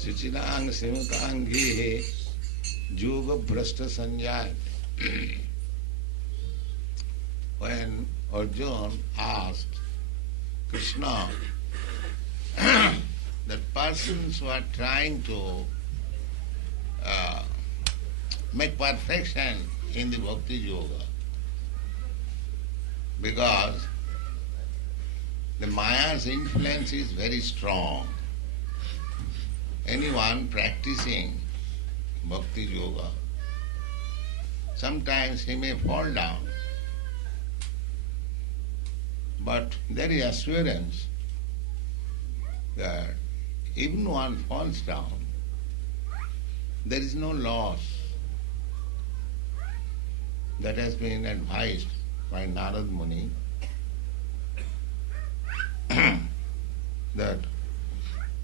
Suchinang Simukangi Juga Brashta Sanjay. When Arjuna asked Krishna that persons who are trying to make perfection in the bhakti yoga, because the Maya's influence is very strong. Anyone practicing bhakti yoga, sometimes he may fall down, but there is assurance that even one falls down, there is no loss. That has been advised by Narad Muni that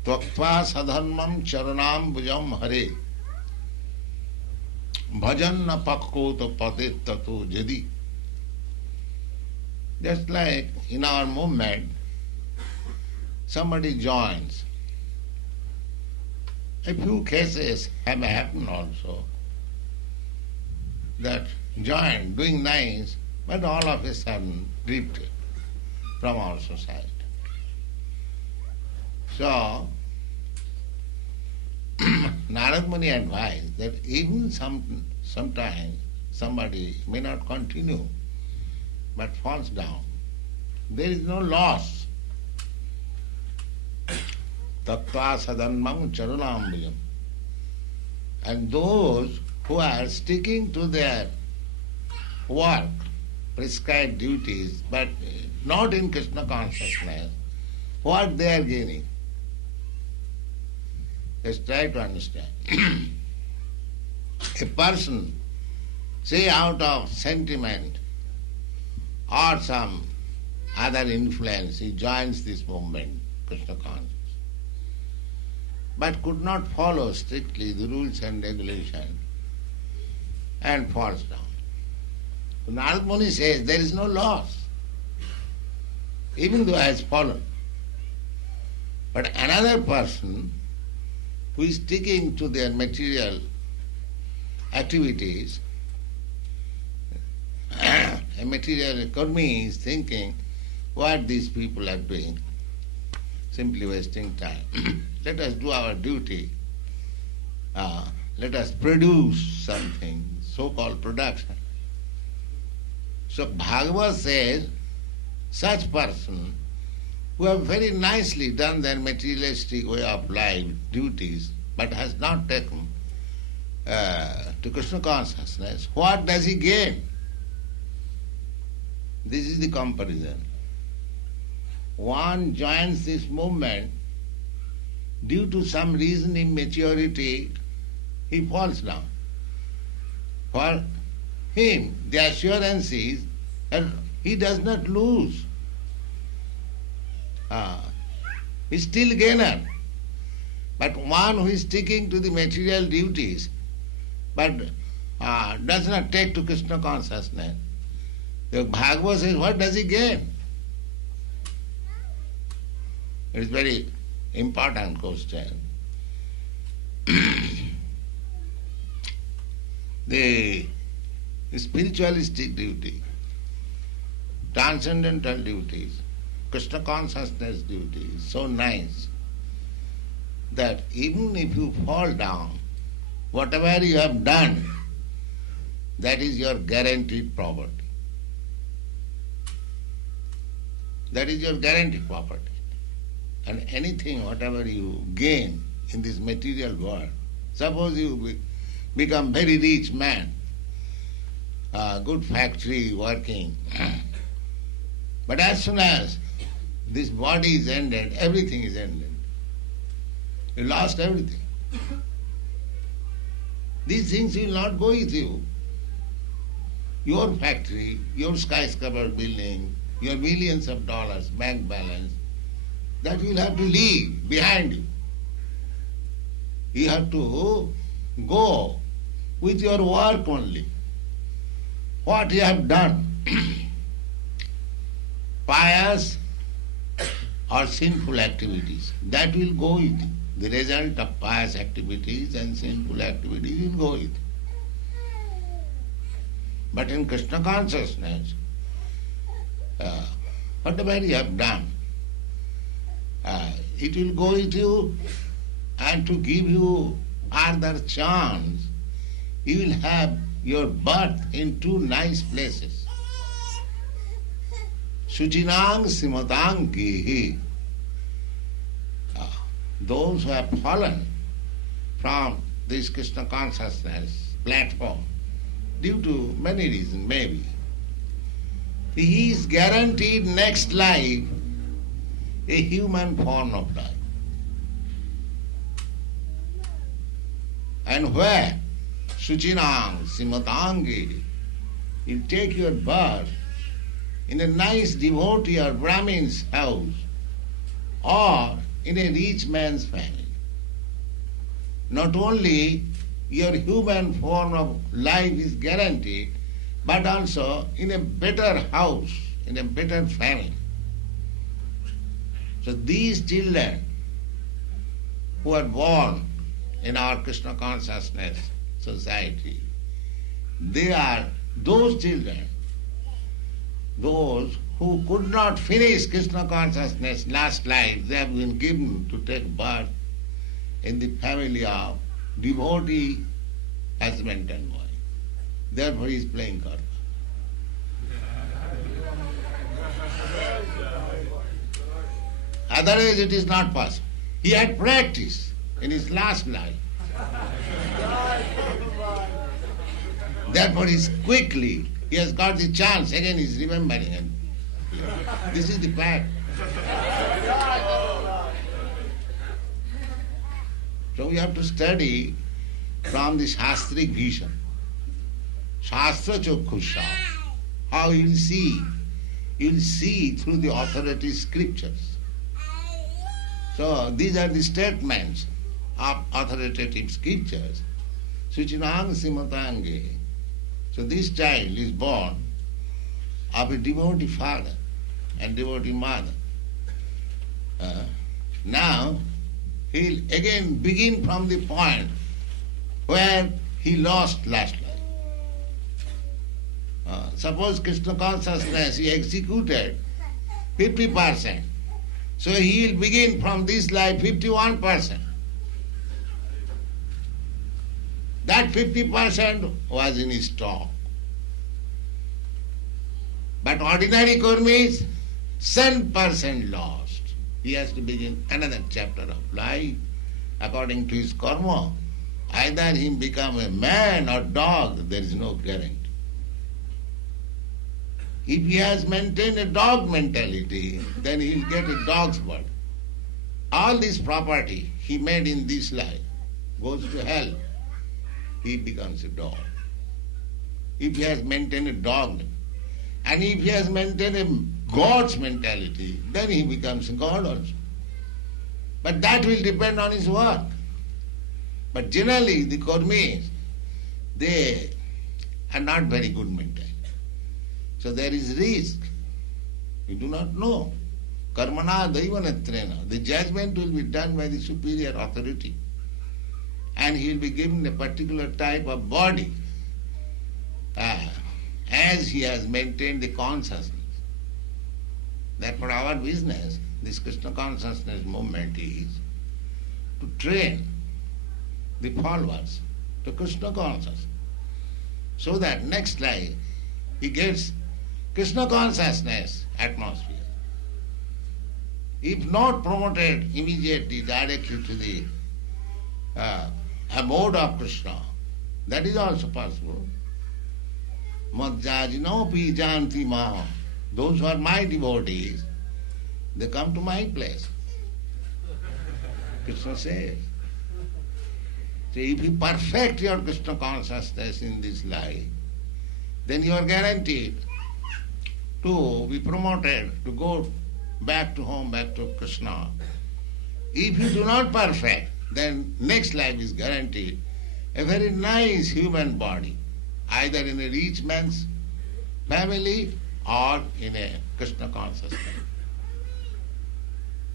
Tvaktva sadharmam charanam bhujam hare bhajan na pakkota patit tato jadi. Just like in our movement, somebody joins. A few cases have happened also that joined, doing nice, but all of a sudden drifted from our society. So, Narad Muni advised that even sometimes somebody may not continue but falls down. There is no loss. Tattva sadanmam charunambhujam. And those who are sticking to their work, prescribed duties, but not in Krishna consciousness, what they are gaining? Let's try to understand. A person, say out of sentiment or some other influence, he joins this movement, Krishna consciousness, but could not follow strictly the rules and regulations and falls down. So Narad Muni says there is no loss, even though he has fallen. But another person who is sticking to their material activities, a material karmi is thinking what these people are doing, simply wasting time. Let us do our duty. Let us produce something, so-called production. So Bhagavad says, such person who have very nicely done their materialistic way of life, duties, but has not taken to Krishna consciousness, what does he gain? This is the comparison. One joins this movement, due to some reason, immaturity, he falls down. For him, the assurance is that he does not lose. He is still gainer. But one who is sticking to the material duties, but does not take to Krishna consciousness, the Bhagavad says, what does he gain? It is very important question. The spiritualistic duty, transcendental duties, Krishna consciousness duty is so nice that even if you fall down, whatever you have done, that is your guaranteed property. That is your guaranteed property. And anything, whatever you gain in this material world, suppose you become very rich man, good factory working, but as soon as this body is ended, everything is ended. You lost everything. These things will not go with you. Your factory, your skyscraper building, your millions of dollars bank balance, that you will have to leave behind you. You have to go with your work only. What you have done, pious or sinful activities, that will go with you. the result of pious activities and sinful activities will go with. But in Krishna consciousness, whatever you have done, it will go with you, and to give you further chance, you will have your birth in two nice places. Suchinang simatang kihi. Those who have fallen from this Krishna consciousness platform, due to many reasons, maybe, he is guaranteed next life a human form of life. And where Suchinang Simatangi, you take your birth in a nice devotee or Brahmin's house or in a rich man's family. Not only your human form of life is guaranteed, but also in a better house, in a better family. So these children who are born in our Krishna consciousness society, they are those children, those who could not finish Krishna consciousness last life. They have been given to take birth in the family of devotee husband and wife. Therefore he is playing karma. Otherwise it is not possible. He had practiced in his last life. Therefore he has got the chance, again he is remembering. And this is the fact. So we have to study from the Shastric vision. Shastra Chokkhusha. How you will see. You will see through the authoritative scriptures. So these are the statements of authoritative scriptures. Suchinang Simatange. So this child is born of a devotee father and devotee mother. Now he will again begin from the point where he lost last life. Suppose Krishna consciousness he executed 50%. So he will begin from this life 51%. That 50% was in his stock. But ordinary kurmis, 7% lost. He has to begin another chapter of life according to his karma. Either he become a man or dog, there is no guarantee. If he has maintained a dog mentality, then he will get a dog's body. All this property he made in this life goes to hell. He becomes a dog. If he has maintained a dog, and if he has maintained a God's mentality, then he becomes a God also. But that will depend on his work. But generally the Kurmis, they are not very good mentally. So there is risk. We do not know. Karmana daivanatrena. The judgment will be done by the superior authority. And he will be given a particular type of body as he has maintained the consciousness. Therefore our business, this Krishna consciousness movement, is to train the followers to Krishna consciousness, so that next life he gets Krishna consciousness atmosphere. If not promoted immediately, directly to the abode of Krishna, that is also possible. Madhyajinopi janti ma. Those who are my devotees, they come to my place. Krishna says. So if you perfect your Krishna consciousness in this life, then you are guaranteed to be promoted, to go back to home, back to Krishna. If you do not perfect, then next life is guaranteed a very nice human body, either in a rich man's family or in a Krishna consciousness.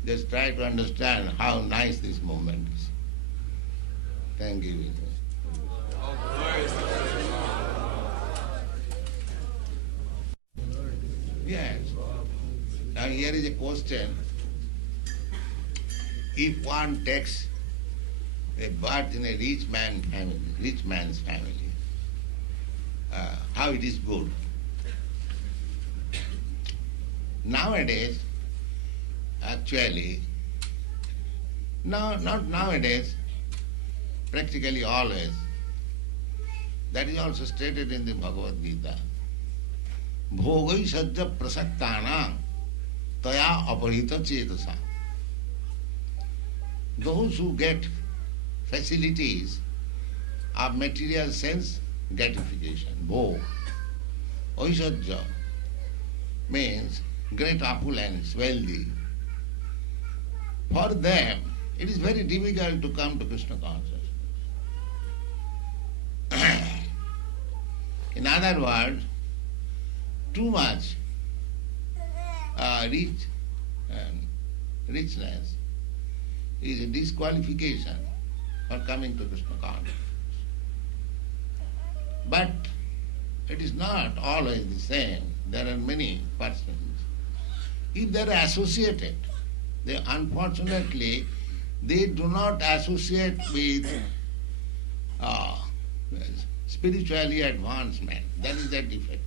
Just try to understand how nice this moment is. Thank you. Yes. Now here is a question. If one takes a birth in a rich man's family, how it is good? Nowadays, actually, no, not nowadays, practically always, that is also stated in the Bhagavad Gita. Bhogai sajja prasaktana taya aparita chetasa. Those who get facilities of material sense gratification, bhog, oisajja, means great opulence, wealthy. For them, it is very difficult to come to Krishna consciousness. In other words, too much richness is a disqualification for coming to Krishna consciousness. But it is not always the same. There are many persons. If they are associated, unfortunately, they do not associate with spiritually advancement. That is their defect.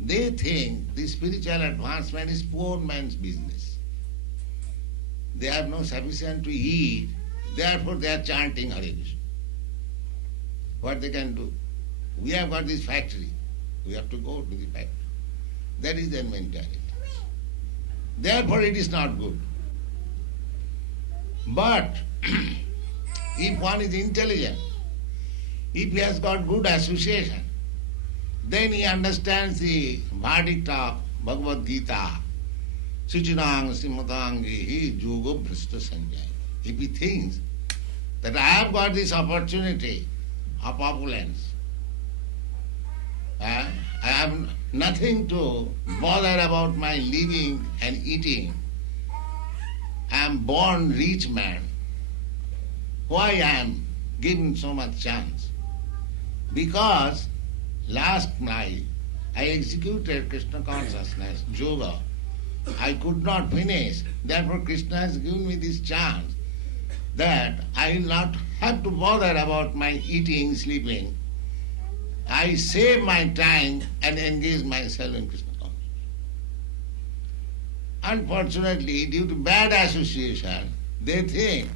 They think the spiritual advancement is poor man's business. They have no sufficient to eat, therefore they are chanting Hare Krishna. What they can do? We have got this factory. We have to go to the factory. That is their mentality. Therefore it is not good. But if one is intelligent, if he has got good association, then he understands the verdict of Bhagavad Gita. Suchinang simmatangi yoga bhrishta sanjaya. If he thinks that I have got this opportunity of opulence, I have nothing to bother about my living and eating. I am born rich man. Why I am given so much chance? Because last night I executed Krishna consciousness, yoga. I could not finish. Therefore Krishna has given me this chance that I will not have to bother about my eating, sleeping. I save my time and engage myself in Krishna consciousness. Unfortunately, due to bad association, they think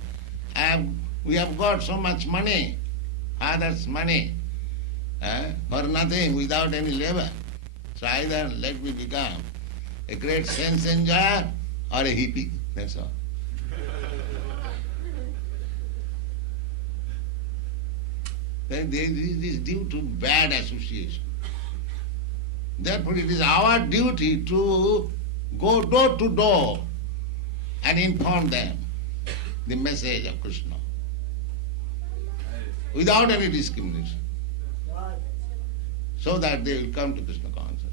we have got so much money, others' money, for nothing, without any labor. So either let me become a great sense enjoyer or a hippie, that's all. Then this is due to bad association. Therefore it is our duty to go door to door and inform them the message of Krishna without any discrimination, so that they will come to Krishna consciousness.